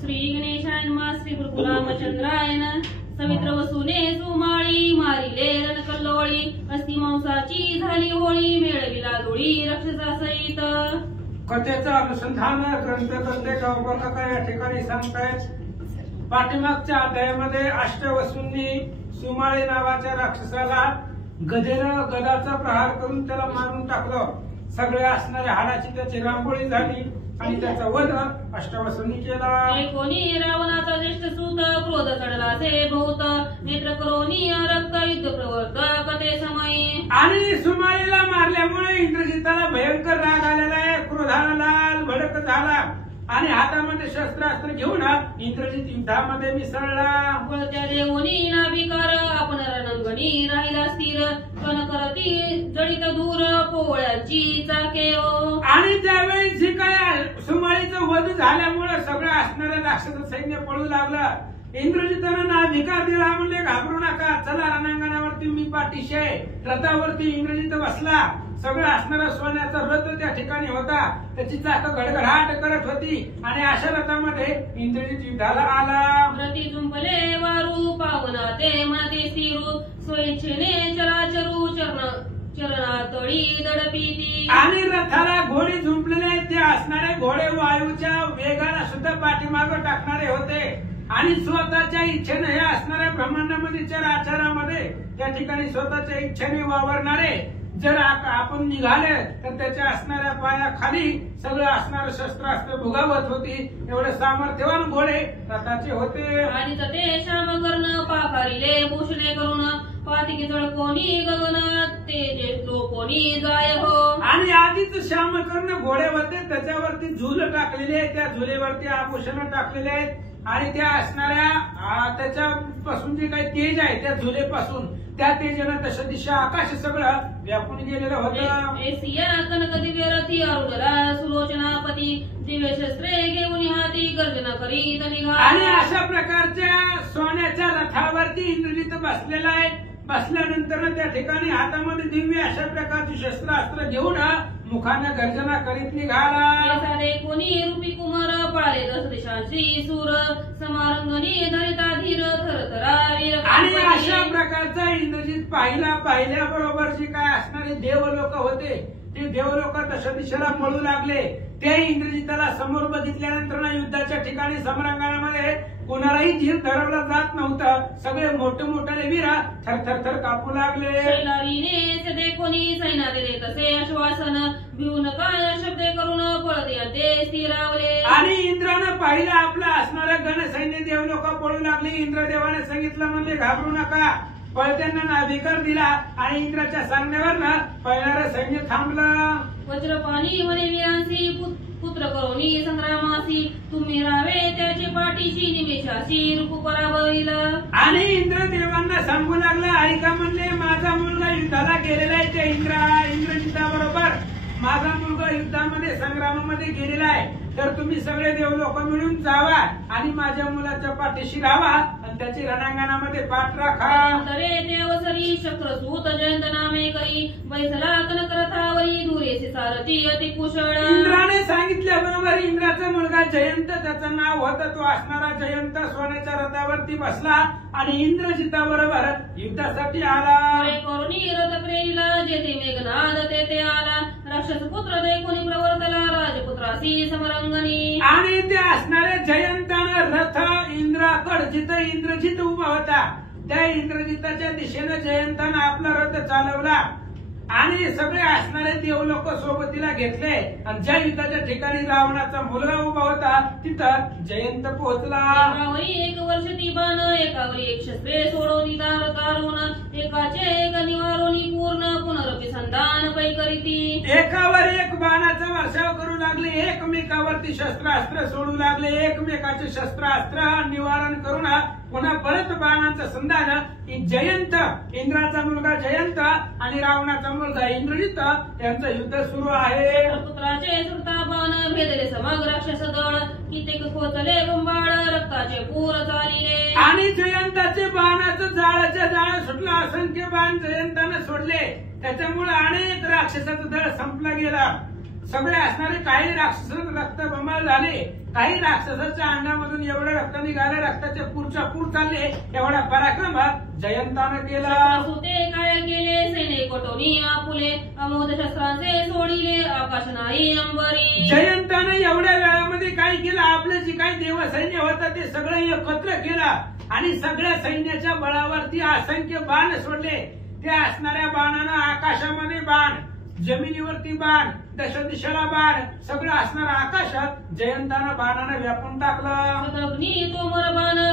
श्री गणेशाय नमः. श्री गुरुकुलामचंद्राय नमः. सवित्र वसुने सुमाळी मारिले रणकल्लोळी अस्ति मांसाची झाली होळी मेळविला दोळी राक्षसा सहित. कथेचं अनुसंधान ग्रंथकर्ते गौरवकाका या ठिकाणी सांगतायत. पाठीमागच्या अध्यायामध्ये अष्टवसूंनी सुमाळी नावाच्या राक्षसाला गदाचा प्रहार करून त्याला मारून टाकलं. सगळ्या असणाऱ्या हाडाची त्याची रांगोळी झाली आणि त्याचा वध अष्टवसूंनी केला. कोणी रावणाचा ज्येष्ठ सूत क्रोध चढला से बहुत नेत्र करोनी रक्त युद्ध प्रवर्त कथे समयी. आणि सुमाळीला मारल्यामुळे इंद्रजिताला भयंकर राग आलेला आहे. क्रोधाला लाल भडक झाला आणि हातामध्ये शस्त्रास्त्र घेऊन इंद्रजित युद्धामध्ये मिसळला. वळत्या देवोनी नाभिकार आपण रणंगणी राहिला स्थिर पण करती जडित दूर पोळ्याची चाके. आणि त्यावेळी जी काय सुमाळीचं वध झाल्यामुळे सगळं असणारं राक्षस सैन्य पळू लागलं. इंद्रजितानं नाभिकार दिला, म्हणले घाबरू नका, चला रणांगणावरती मी पाठीशी आहे. रथावरती इंद्रजित बसला. सगळं असणारा सोन्याचा रथ त्या ठिकाणी होता. त्याची चाकं गडगडाट करत होती आणि अशा रथामध्ये इंद्रजित युद्धाला आला. रती झुंपले वारू पावना ते मनाते स्थिरू स्वइच्छेने चराचरू चरणातळी दडपीती. आणि रथाला घोडे झुंपलेले ते असणारे घोडे वायूच्या वेगाला सुद्धा पाठीमागं टाकणारे होते आणि स्वतःच्या इच्छेने हे असणाऱ्या ब्रह्मांडामध्ये चराचरामध्ये त्या ठिकाणी स्वतःच्या इच्छेने वावरणारे. जर आपण निघाले तर त्याच्या असणाऱ्या पायाखाली सगळं असणारं शस्त्रास्त्र भुगावत होती. एवढे सामर्थ्यवान घोडे रथाचे होते. आणि ते श्याम कर्ण पाखारिले भूषणे करून पातिकी जळकोणी गगन तेजे लोकोणी जाय हो. आणि आधीच श्यामकर्ण घोडे होते, त्याच्यावरती झूल टाकलेले आहे. त्या झुलेवरती आभूषण टाकलेले आहेत आणि त्या असणाऱ्या त्याच्यापासून जे काही तेज आहे त्या झुलेपासून त्या तेजानं तशा दिशा आकाश सगळं व्यापून गेलेलं होतं. एसिया कनक दिव्य रथी अरुणला सुलोचनापती दिव्य शस्त्रे घेऊन हाती गर्जना करीत निघाला. आणि अशा प्रकारच्या सोन्याच्या रथावरती इंद्रजित बसलेला आहे. बसल्यानंतर त्या ठिकाणी हातामध्ये दिव्य अशा प्रकारची शस्त्रास्त्र घेऊन मुखानं गर्जना करीत निघाला. कोणी रूपी कुमार पळाले दस दिशांची सूर समारंगणी धरिता धीर थरथरावी. आणि अशा प्रकारचा इंद्रजित पाहिल्याबरोबर जे काय असणारे देवलोक होते ते देवलोक तशा दिशेला पळू लागले. ते इंद्रजिताला समोर बघितल्यानंतर युद्धाच्या ठिकाणी समरांगणामध्ये कोणालाही धीर धरवला जात नव्हतं. सगळे मोठे मोठे वीर थरथर कापू लागले. शैलारीने सदे कोणी सैना दिले तसे आश्वासन भिवून काय शब्द करून पळते ते स्थिरावले. आणि इंद्रानं पाहिलं आपलं असणारं गणसैन्य देवलोक पळू लागले. इंद्रदेवाने सांगितलं, म्हणजे घाबरू नका. पळत्यांना नाभिकार दिला आणि इंद्राच्या सांगण्यावर पळणारं सैन्य थांबलं. वज्रपाणी म्हणे वीरांसी पुत्र करोनी संग्रामासी तुम्ही राहावे त्याची पाठीशी निमेषासी रूप पराभविल. आणि इंद्रदेवांना सांगू लागला, ऐका म्हणले, माझा मुलगा युद्धाला गेलेला आहे. त्या इंद्रजिताबरोबर माझा मुलगा युद्धामध्ये संग्रामामध्ये गेलेला आहे. तर तुम्ही सगळे देवलोक मिळून जावा आणि माझ्या मुलाच्या पाठीशी राहा आणि त्याची रणांगणामध्ये पाठ राखा. तरे देवसरी शक्रसूत जयंत नामे करी बैसला कनक रथावरी दुरेसी सारथी अति कुशळ. इंद्राने सांगितल्याबरोबर इंद्राचा मुलगा जयंत, त्याचं नाव होतं, तो असणारा जयंत सोन्याच्या रथावरती बसला आणि इंद्रजिताबरोबर युद्धासाठी आला. करुणी रथ प्रेरीला जेथे मेघनाद तेथे आला राक्षस पुत्र दे कोणी प्रवर्तला राजपुत्रासी समरंगणी. आणि ते असणारे जयंतानं रथ इंद्राकड जिथं इंद्रजित उभा होता त्या इंद्रजिताच्या दिशेने जयंतानं आपला रथ चालवला आणि सगळे असणारे देवलोक सोबतीला घेतले. आणि ज्या युद्धाच्या ठिकाणी रावणाचा मुलगा उभा होता तिथं जयंत पोहोचला. एकावरी एक वर्ष ती बाण एकावरी एक शस्त्रे सोडवली दार दारुण एकाचे एक निवारोनी पूर्ण पुनरपी संधान पै करीती. एकावर एक बाणाचा वर्षाव करू लागले, एकमेकावरती शस्त्रास्त्र सोडू लागले, एकमेकाचे शस्त्रास्त्र निवारण करून पुन्हा परत बाणांचं संधान. जयंत, इंद्राचा मुलगा जयंत आणि रावणाचा मुलगा इंद्रजित यांचं युद्ध सुरू आहे. पुत्राचे सुरता बाण भेदले समग्र राक्षस दळ कित्येक खोचले गुंबाळ रक्ताचे पूर चालिले. आणि जयंताचे बाणाचं जाळाच्या जाळ सुटलं. असंख्य बाण जयंतानं सोडले, त्याच्यामुळे अनेक राक्षसाचं दळ संपला गेला. सगळे असणारे काही राक्षस रक्त बंबाळ झाले, काही राक्षसाच्या अंगामधून एवढं रक्त निघालं, रक्ताचे पुरच्या पूर चालले, एवढा पराक्रम जयंतानं केला. सुते काय केले सैनिक कोटोनी आपुले अमोद शस्त्रांचे सोडिले आकाश नाही अंबरी. जयंतानं एवढ्या वेळामध्ये काय केलं, आपलं जे काही देव सैन्य होतं ते सगळं एकत्र केलं आणि सगळ्या सैन्याच्या बळावरती असंख्य बाण सोडले. त्या असणाऱ्या बाणानं आकाशामध्ये बाण, जमिनीवरती बाण, दश दिशेला बाण, सगळं असणारं आकाशात जयंतानं बाणानं व्यापून टाकलं. अग्नी तोमर बाण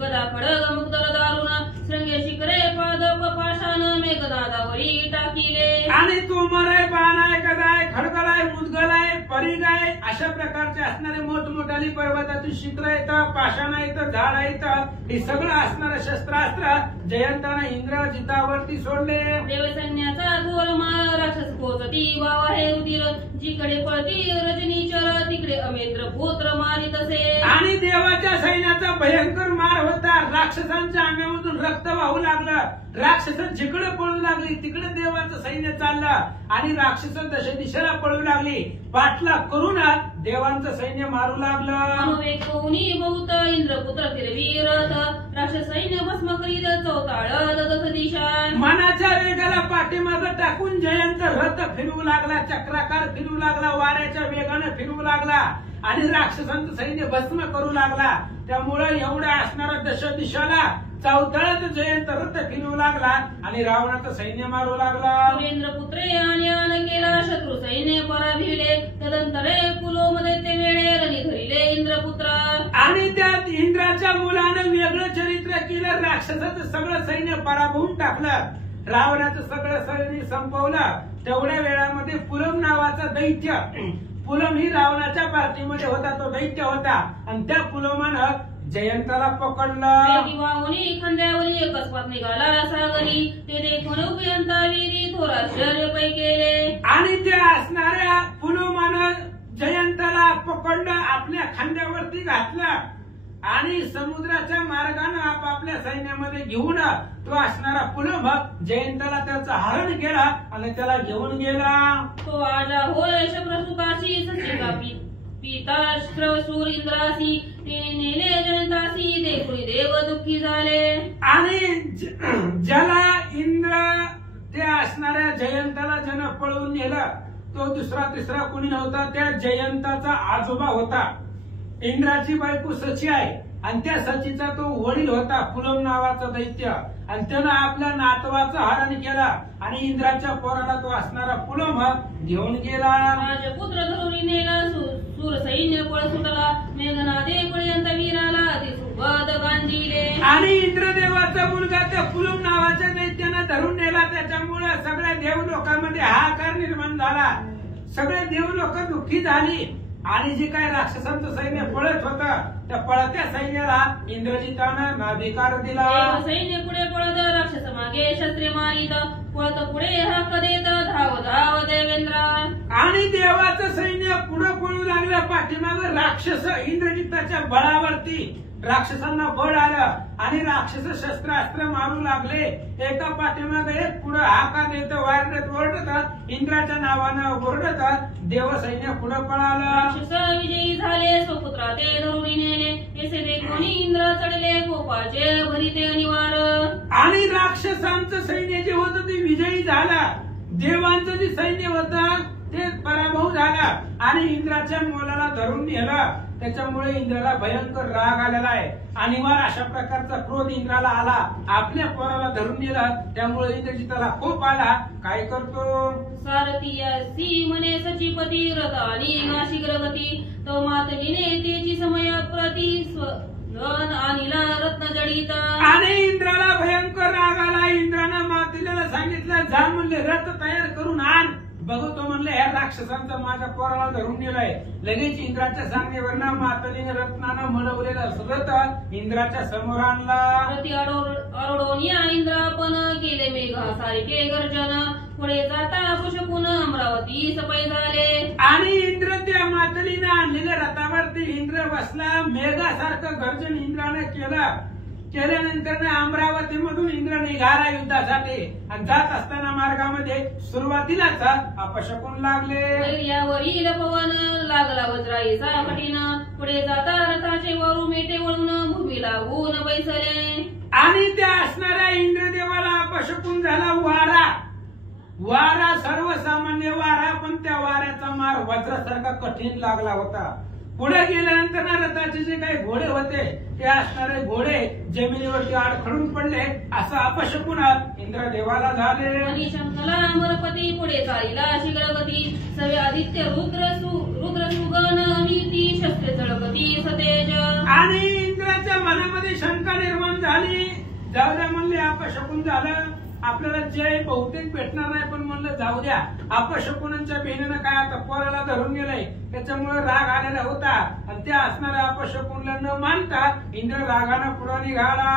गदा खडग मुग्धर दारुण श्रृंगे शिखरे पादप पाषाण मेघनादावरी टाकिले. आणि तोमर आहे, बाण आहे, गदा आहे, खडगल आहे, मुदगल आहे, परिग आहे, अशा प्रकारचे असणारे मोठमोठाली पर्वताची शिखर येतं, पाषाण येतं, झाड येतं, हे सगळं असणारं शस्त्रास्त्र जयंतानं इंद्रजितावरती सोडले. देवसैन्याचा घोर मार राक्षस पोचती वाव आहे उदीर जिकडे पळती रजनीचर तिकडे अमेंद्र पुत्र मारित असे. आणि देवाच्या सैन्याचा भयंकर मार होता, राक्षसांच्या अंगामधून रक्त वाहू लागलं, राक्षस जिकडे पळू लागली तिकडे देवाचं सैन्य चाललं आणि राक्षस दश दिशेला पळू लागली, पाठलाग करून देवांचं सैन्य मारू लागलं. बहुत इंद्रपुत्र फिरवीरथ राक्षस सैन्य भस्म करीत चौताळ दश दिशा. मनाच्या वेगाला पाठीमागं टाकून जयंत रथ फिरवू लागला, चक्राकार फिरवू लागला, वाऱ्याच्या वेगाने फिरवू लागला आणि राक्षसांचं सैन्य भस्म करू लागला. त्यामुळे एवढ्या असणारा दश दिशाला चौथळत जयंत रथ फिरवू लागला आणि रावणाचं सैन्य मारू लागला. इंद्रपुत्रे आणि केला शत्रू सैन्य पराभिले तदंतरे कुलोमध्ये ते वेळे रणी धरिले इंद्रपुत्र. आणि त्या इंद्राच्या मुलानं वेगळं चरित्र केलं, राक्षसाचं सगळं सैन्य पराभवून टाकलं, रावणाचं सगळं सैन्य संपवलं. तेवढ्या वेळामध्ये पुलम नावाचा दैत्य, पुलम ही रावणाच्या पार्टीमध्ये होता, तो दैत्य होता आणि त्या पुलमानं जयंताला पकडलं. वाहुनी खांद्यावरी एकच पात निघाला सागरी ते देखून उपयंता वीरी थोर आश्चर्यपै केले. आणि ते असणाऱ्या पुलमानं जयंताला पकडलं, आपल्या खांद्यावरती घातलं आणि समुद्राच्या मार्गानं आपापल्या सैन्यामध्ये घेऊन तो असणारा पुलम जयंताला त्याचं हरण केला आणि त्याला घेऊन गेला. तो आजा होय शप्रसुताशी सचिका पिताश्रसूर इंद्रासी ते नेले जयंतासी देखून देव दुःखी झाले. आणि ज्याला इंद्र ते असणाऱ्या जयंताला ज्यानं पळवून नेलं तो दुसरा तिसरा कोणी नव्हता, त्या जयंताचा आजोबा होता. इंद्राची बायको सची आहे आणि त्या सचीचा तो वडील होता पुलम नावाचा दैत्य आणि त्यानं आपल्या नातवाचं हरण केलं आणि इंद्राच्या पोराला तो असणारा पुलम घेऊन गेला. माझे पुत्र धरून नेला सूर सैन्य पळ सुटला मेघनादे पर्यंत वीराला ते सुबद गांजीले. आणि इंद्रदेवाचा मुलगा त्या पुलम नावाच्या दैत्यानं धरून नेला, त्याच्यामुळे सगळ्या देव लोकांमध्ये हाहाकार निर्माण झाला, सगळे देव लोक दुःखी झाली आणि जे काही राक्षसांचं सैन्य पळत होतं त्या पळत्या सैन्याला इंद्रजितानं नाभिकार दिला. सैन्य पुढे पळत राक्षस मागे शस्त्रे मारित पळत पुढे हाक देत धाव धाव देवेंद्र. आणि देवाचं सैन्य पुढे पळू लागलं, पाठीमागं राक्षस इंद्रजिताच्या बळावरती राक्षसांना बळ आलं आणि राक्षस शस्त्रास्त्र मारू लागले, एका पाठीमागे एक पुढे हाका देत वारडत ओरडत इंद्राच्या नावानं ओरडत देव सैन्य पुढे पळालं. राक्षस विजयी झाले स्वपुत्रा ते धरून नेले ऐसे देखून इंद्र चढले कोपाचे भरिते अनिवार. आणि राक्षसांचं सैन्य जे होतं ते विजयी झालं, देवांचं जे सैन्य होतं ते पराभव झाला आणि इंद्राच्या मुलाला धरून नेलं. त्याच्यामुळे इंद्राला भयंकर राग आलेला आहे, अनिवार्य अशा प्रकारचा क्रोध इंद्राला आला, आपल्या पोराला धरून नेलं, त्यामुळे इंद्रजिताला खूप आला. काय करतो सारथी म्हणे सचिपती रथ आणि नाशिक गती तो मातलीने तेची समय प्रति आणला रत्न जडित. आणि इंद्राला भयंकर राग आला, इंद्रानं मातलीला सांगितलं जा म्हणले रथ तयार करून आण. बघतो म्हणले ह्या राक्षसांचा माझ्या पोराला धरून नेलाय. लगेच इंद्राच्या सांगण्यावरनं मातलीने रत्नानं मिळवलेला रथ इंद्राच्या समोर आणला. रथी अरोडोनिया इंद्रा पण केले मेघा सारखे गर्जन पुढे जाता पुष्पून अमरावती सपय झाले. आणि इंद्र त्या मातलीनं आणलेल्या रथावरती इंद्र बसला, मेघासारखं गर्जन इंद्रानं केलं. केल्यानंतर अमरावती मधून इंद्र निघाला युद्धासाठी आणि जात असताना मार्गामध्ये सुरुवातीलाच अपशकून लागले. वैर्यावरील पवन लागला वज्राईचा कठीण, पुढे जाता रथाचे वरू मेटे वळून भूमी लागून बैसले. आणि त्या असणाऱ्या इंद्रदेवाला अपशकून झाला वारा सर्वसामान्य वारा, पण त्या वाऱ्याचा मार वज्रासारखा कठीण लागला होता. पुढे गेल्यानंतर रथाचे जे काही घोडे होते ते असणारे घोडे जमिनीवरती आडखडून पडले. असं अपशकुन इंद्रदेवाला झाले. आणि शंकला अमरपती पुढे चालिला शीघ्रगती, सवे आदित्य रुद्र सुगण नीती शस्त्र जळगती सतेज. आणि इंद्राच्या मनामध्ये शंका निर्माण झाली. जाऊ द्या म्हणले, अपशकुन झालं, आपल्याला जय बहुतेक भेटणार नाही, पण म्हणलं जाऊ द्या. अपशकुनांच्या बहिणीनं काय आता पोराला धरून गेलंय, त्याच्यामुळे राग आलेला होता. आणि त्या असणाऱ्या अपशकुनला न मानता इंद्र रागानं पुढे निघाला.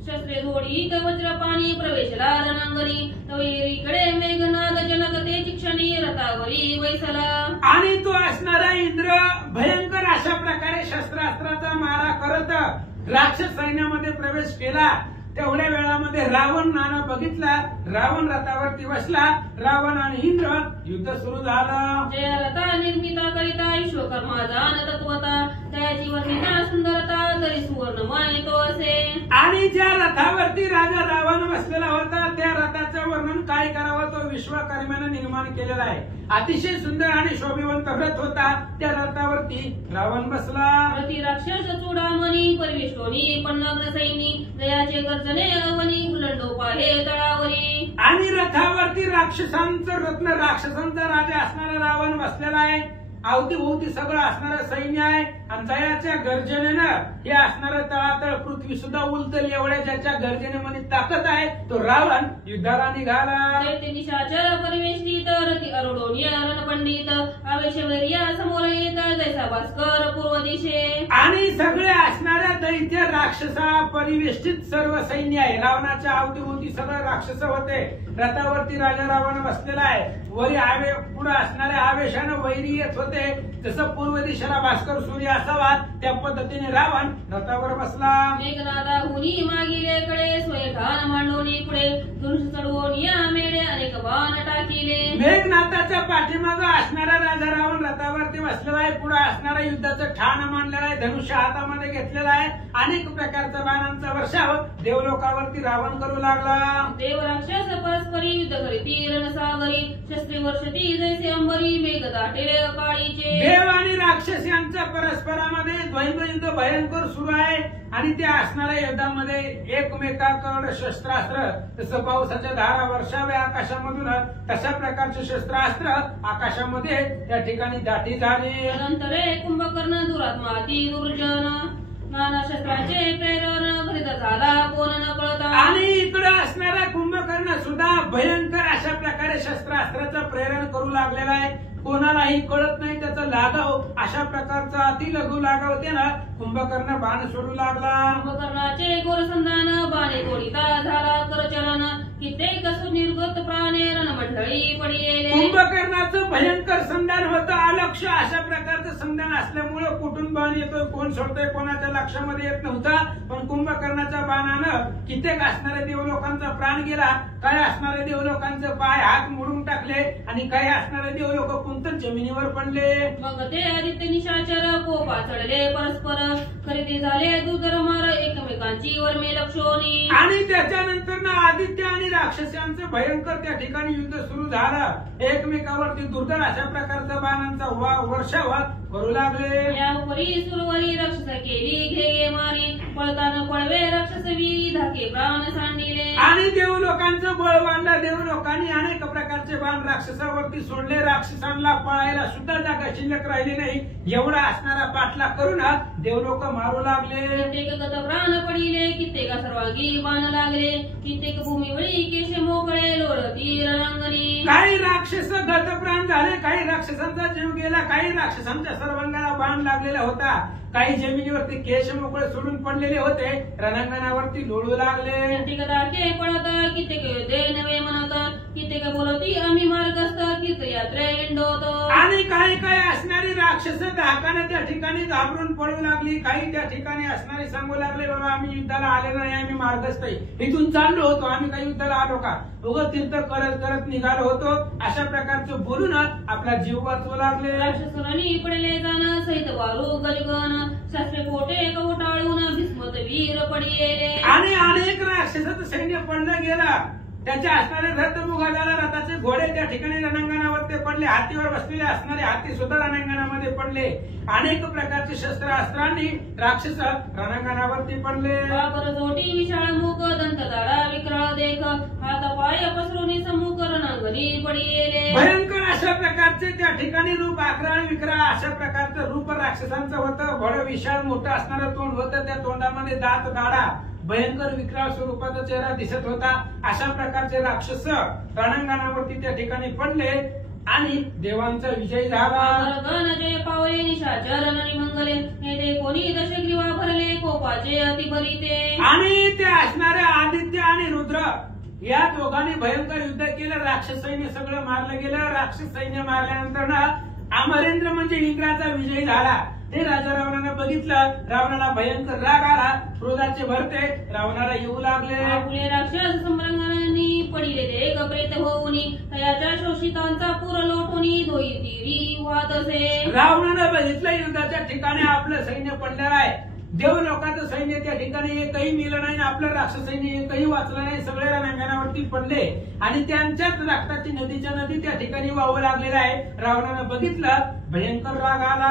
शस्त्रे जोडी वज्रपाणी प्रवेशला रणांगणी, तवेरीकडे मेघनाद जनकते चिक्षणी रथावरी बैसला. आणि तो असणारा इंद्र भयंकर अशा प्रकारे शस्त्रास्त्राचा मारा करत राक्षस सैन्यामध्ये प्रवेश केला. तेवढ्या वेळामध्ये रावण नाना बघितला. रावण रथावरती बसला. रावण आणि इंद्र युद्ध सुरू झालं. जया रथा निर्मिता करिता विश्वकर्मा जाण तत्वता, त्याची वर्णिता सुंदरता तरी सुवर्णमय तो असे. आणि ज्या रथावरती राजा रावण बसलेला होता त्या रथाचं वर्णन काय करावं, तो विश्वकर्म्यानं निर्माण केलेला आहे. अतिशय सुंदर आणि शोभिवंत रथ होता. त्या रथावरती रावण बसला. प्रति राक्षस चूडामणी परिवेष्टोनी पन्नग्न सैनी, दयाचे गर्जने अवनी उलंडो पाहे तळावरी. आणि रथावरती राक्षसांचं रत्न, राक्षसांचा राजा असणारा रावण बसलेला आहे. अवतीभोवती सगळं असणारं सैन्य आहे. आणि दयाच्या गर्जनेनं हे असणारं तळातळ पृथ्वी सुद्धा उलटल एवढ्या ज्याच्या गर्जनेमध्ये ताकद आहे तो रावण युद्धाला निघाला. निशाचर परिवेष्टित रती अरुडोनी रणपंडित, आवेशवर्या समोर येत जैसा भास्कर पूर्व दिशे. आणि सगळे असणाऱ्या दैत्य राक्षसा परिवेष्टित सर्व सैन्य आहे. रावणाच्या अवतीभोवती सगळे राक्षस होते. रथावरती राजा रावण बसलेला आहे. वरी पुढे असणाऱ्या आवेशानं वैरी येत होते. जसं पूर्व दिशेला भास्कर सूर्य असावा त्या पद्धतीने रावण रथावर बसला. मेघनादाहुनी मागिलेकडे स्वयंठान मांडवणी, पुढे धनुष चढवून या मेळे अनेक बाण टाकिले. मेघनाथाच्या पाठीमागं असणारा राजा रावण रथावरती बसलेला आहे. पुढे असणारा युद्धाचं ठाण मांडलेलं आहे. धनुष्य हातामध्ये घेतलेला आहे. अनेक प्रकारचा बाणांचा वर्षाव देवलोकावरती रावण करू लागला. देव राक्षस परस्परी युद्ध करीती रणसागरी, शस्त्रे वर्षती जैसे अंबरी मेघ दाटे काळीचे. देव आणि राक्षस यांच्या परस्परामध्ये द्वैत युद्ध भयंकर सुरू आहे. आणि त्या असणाऱ्या युद्धामध्ये एकमेकाकडे शस्त्रास्त्र, जसं पावसाच्या धारा वर्षावे आकाशामधून तशा प्रकारचे शस्त्रास्त्र आकाशामध्ये त्या ठिकाणी दाटी झाली. नंतरे कुंभकर्ण दुरात्माती दुर्जन, नाना शस्त्राचे प्रेरण भरित झाला कोण न कळता. आणि इकडे असणारा कुंभकर्ण सुद्धा भयंकर अशा प्रकारे शस्त्रास्त्राचं प्रेरण करू लागलेला आहे. कोणालाही कळत नाही त्याचा लागाव अशा प्रकारचा अति लघु लागाव त्यानं कुंभकर्ण बाण सोडू लागला. कुंभकर्णाचे गोरसंधान बाणे तोडिता झाला करचलन, कित्येक सुनिर्गत प्राणे रणमंडळी पडिले. कुंभकर्णाचं भयंकर संधान होतं. अलक्ष अशा प्रकारचं संधान असल्यामुळे कुठून बाण येतोय, कोण सोडतोय, कोणाच्या लक्षामध्ये येत नव्हता. पण कुंभकर्णाच्या बाणानं कित्येक असणाऱ्या देवलोकांचा प्राण गेला. काही असणारे देवलोकांचे पाय हात मोडून टाकले आणि काही असणारे देवलोक कुंतन जमिनीवर पडले. मग ते आदित्य निशाचर कोपा चढले परस्पर, खरेदी झाले दुधर मार एकमेकांची वर्मे लक्षोनी. आणि त्याच्यानंतर आदित्य आणि राक्षसांचं भयंकर त्या ठिकाणी युद्ध सुरू झालं. एकमेकावरती दुर्धर अशा प्रकारचा बाणांचा वर्षाव करू लागले. यावरी सुरवरी राक्षस केली घे मारी, पळताना पळवे राक्षस वीरी धाके प्राण सांडिले. आणि देवलोकांचं बळ वाढलं. देवलोकांनी अनेक प्रकारचे बाण राक्षसावरती सोडले. राक्षसांना पळायला सुद्धा जागा शिल्लक राहिली नाही. एवढा असणारा पाठला करून देवलोक मारू लागले. कित्येक गत प्राण पडिले, कित्येका सर्वांगी बाण लागले, कित्येक भूमीवरी केश मोकळे लोळती रणांगणी. काही राक्षस गतप्राण झाले, काही राक्षसांचा जीव गेला, काही राक्षसांच्या सर्वांगाला बाण लागलेला होता. काही जमिनीवरती केश मोकळे सोडून पडलेले होते, रणांगणावरती लोळू लागले. कित्येक दाटे पडत, कित्येक योद्धे नवे म्हणत, कित्येक बोलती आम्ही मार्गस्थ तीर्थयात्रे इंडोत. आणि काही काही असणारी राक्षस धाकाने त्या ठिकाणी घाबरून पळू लागली. काही त्या ठिकाणी असणारी सांगू लागले बाबा आम्ही युद्धाला आले नाही, आम्ही मार्गस्थ आहे, इथून चाललो होतो, आम्ही काही युद्धाला आलो का, उगत तीर्थ करत करत निघालो होतो, अशा प्रकारचं बोलून आपला जीव वाचवू लागले. राक्षसांनी पडले जाण सहित वारू गजगण शास्त्रे कोटे कवटाळून भीष्मत वीर पडिले. आणि अनेक राक्षसाचं सैन्य पडलं गेलं. त्याच्या असणारे रथमुखाला रथाचे घोडे त्या ठिकाणी रणांगणावर ते पडले. हातीवर बसलेले असणारे हाती सुद्धा रणांगणामध्ये पडले. अनेक प्रकारचे शस्त्रास्त्रांनी राक्षस रणांगणावरती पडले. बाबर जोटी विशाळ मुख दंत दाडा विक्राळ देख हात पाय पसरून सम्मुख रणांगणी पडिले. भयंकर अशा प्रकारचे त्या ठिकाणी रूप आकराळ विक्राळ अशा प्रकारचं रूप राक्षसांचं होतं. घोडं विशाळ मोठं असणारं तोंड होतं. त्या तोंडामध्ये दात दाडा भयंकर विक्राळ स्वरूपाचा चेहरा दिसत होता. अशा प्रकारचे राक्षस रणांगणावरती त्या ठिकाणी पडले आणि देवांचा विजय झाला. गणजय पावले निशाचर मंगले नेते कोणी दशग्रीवा भरले कोपाचे अतिभरिते. आणि ते असणारे आदित्य आणि रुद्र या दोघांनी भयंकर युद्ध केलं. राक्षस सैन्य सगळं मारलं गेलं. राक्षस सैन्य मारल्यानंतर ना अमरेंद्र म्हणजे इंद्राचा विजय झाला. ते राजा रावणानं बघितलं. रावणाला भयंकर राग आला. क्रोधाचे भरते रावणाला येऊ लागले. आपले राक्षस सम्रांगणांनी पडिले गप्रेत होऊनी तयाच्या शोषितांचा पूर लोटूनी दोई तिरी वाहत असे. रावणानं बघितलं युद्धाच्या ठिकाणी आपलं सैन्य पडलेलं आहे. देव लोकांचं सैन्य त्या ठिकाणी एकही मिळलं नाही. आपलं राक्षस सैन्य एकही वाचलं नाही. सगळे रणांगणावरती पडले आणि त्यांच्याच रक्ताची नदीच्या नदी त्या ठिकाणी वाहू लागलेला आहे. रावणानं बघितलं. भयंकर राग आला.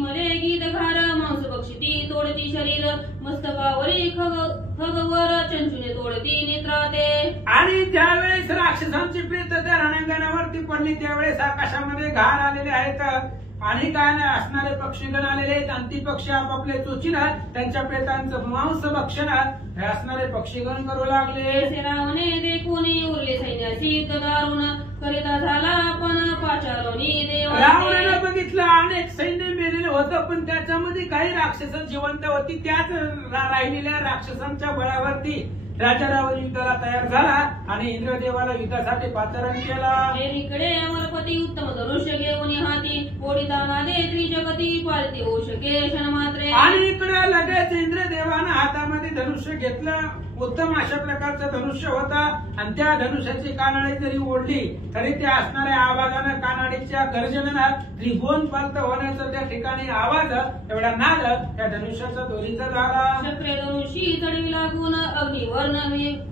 मले गीत घार मांस बक्षिती तोडती शरीर मस्तकावरी खगवर चंचुने तोडती नेत्राते. आणि ज्यावेळेस राक्षसांची प्रेत त्या रणांगणावरती पडली त्यावेळेस आकाशामध्ये घार आलेले आहेत आणि काय असणारे पक्षीगण आलेले आहेत. आणि ती पक्षी आपापले चोचीन त्यांच्या प्रेतांचं मांस भक्षण हे असणारे पक्षीगण करू लागले. रावणे देखून उरले सैन्याची दारुण करिता झाला पण पाचारोनी देव. रावणानं बघितलं अनेक सैन्य मेलेलं होतं पण त्याच्यामध्ये काही राक्षस जिवंत होती. त्याच राहिलेल्या राक्षसांच्या बळावरती राजा रावण युद्धाला तयार झाला आणि इंद्रदेवाला युद्धासाठी पाचारण केला. इकडे अमरपती उत्तम धनुष्य घेऊन हाती ओढिताना दे त्रिजगती पालती होऊ शके क्षण मात्रे. आणि इकडे लगेच इंद्रदेवानं हातामध्ये धनुष्य घेतलं. उत्तम अशा प्रकारचं धनुष्य होता आणि त्या धनुष्याची कानाडी जरी ओढली तरी त्या असणाऱ्या आवाजानं कानाडीच्या गर्जनेनं त्रिभुवन पालत होण्याचा त्या ठिकाणी आवाज एवढा नाद त्या धनुष्याचा दोरीचा झाला. चक्रे धनुषी चढवी लागून अग्निवर्ण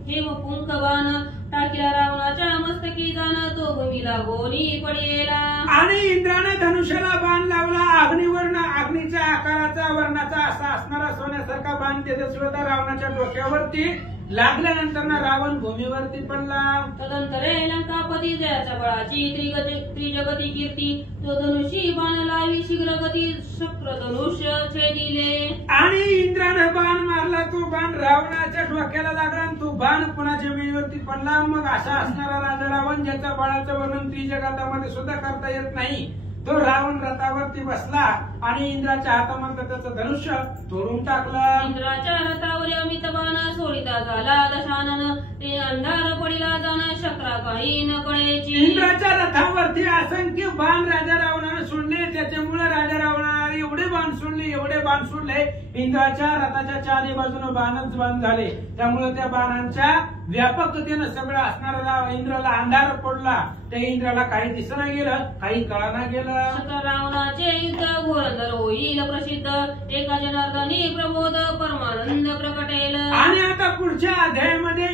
हेम पुंकवान टाकिला रावणाच्या मस्तकी जाण तो भूमीला गोनी पडेला. आणि इंद्राने धनुष्याला बाण लावला. अग्निवर्ण अग्नीच्या आकाराचा वर्णाचा असा असणारा सोन्यासारखा बाण तेजस्वी होता. रावणाच्या डोक्यावरती लागल्यानंतर ना रावण भूमीवरती पडला. तदंतरे लंकापती जयाच्या बळाची त्रिजगती कीर्ती तो धनुषी बाण लावी शीघ्र गती शक्र धनुष्य छेदिले. आणि इंद्राने बाण मारला. तो बाण रावणाच्या डोक्याला लागला आणि तो बाण पुन्हा जमिनीवरती पडला. मग असा असणारा राजा रावण ज्याच्या बाळाचं वर्णन त्रिजगतामध्ये सुद्धा करता येत नाही तो रावण रथावरती बसला आणि इंद्राच्या हातामध्ये त्याचं धनुष्य तोडून टाकलं. इंद्राच्या रथावर अमित बाण सोडिता झाला दशानन ते अंधार पडिला जाण शक्रा काही न कळेची. इंद्राच्या रथावरती असंख्य बाण राजा रावणाने सोडले. त्याच्यामुळे राजा रावणाने एवढे बाण सोडले इंद्राच्या रथाच्या चारही बाजूने बाणच बाण झाले. त्यामुळे त्या बाणांच्या व्यापकतेनं सगळं असणारा इंद्राला अंधार पडला. त्या इंद्राला काही दिसना गेलं, काही कळना गेलं. रावणाचे युद्ध घोरंदर होईल प्रसिद्ध एका जनार्दनी प्रबोध परमानंद प्रकटेल. आणि आता पुढच्या अध्यायामध्ये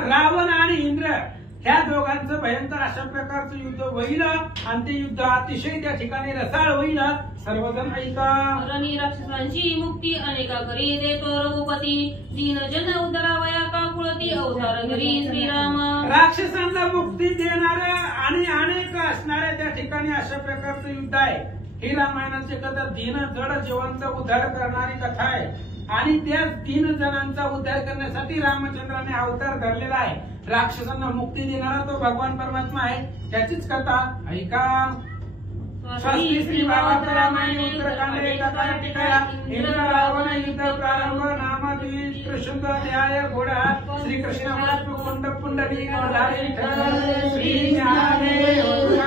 रावण आणि इंद्र ह्या दोघांचं भयंकर अशा प्रकारचं युद्ध होईल आणि ते युद्ध अतिशय त्या ठिकाणी रसाळ होईल. सर्वजण ऐका. रणी राक्षसांची मुक्ती अनेका करी देतो रघुपती दीन जन उदरावया काकुळती अवतार घरी श्रीराम. राक्षसांना मुक्ती देणार आणि अनेक असणाऱ्या त्या ठिकाणी अशा प्रकारचं युद्ध आहे. ही रामायणाची कथा दीन जड जीवांचा उद्धार करणारी कथा आहे आणि त्या 3 जणांचा उद्धार करण्यासाठी रामचंद्राने अवतार धरलेला आहे. राक्षसांना मुक्ती देणारा तो भगवान परमात्मा आहे. त्याचीच कथा ऐका. स्वस्ति श्री भागवत रामायण उत्तरकांड एका टीका इंद्र रावण युद्ध प्रारंभ नाम द्विज शुद्ध न्याय घोडा श्री कृष्ण कुंड पुंडलिक श्री ज्ञानेश्वर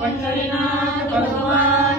पंचरीनाथ भगवान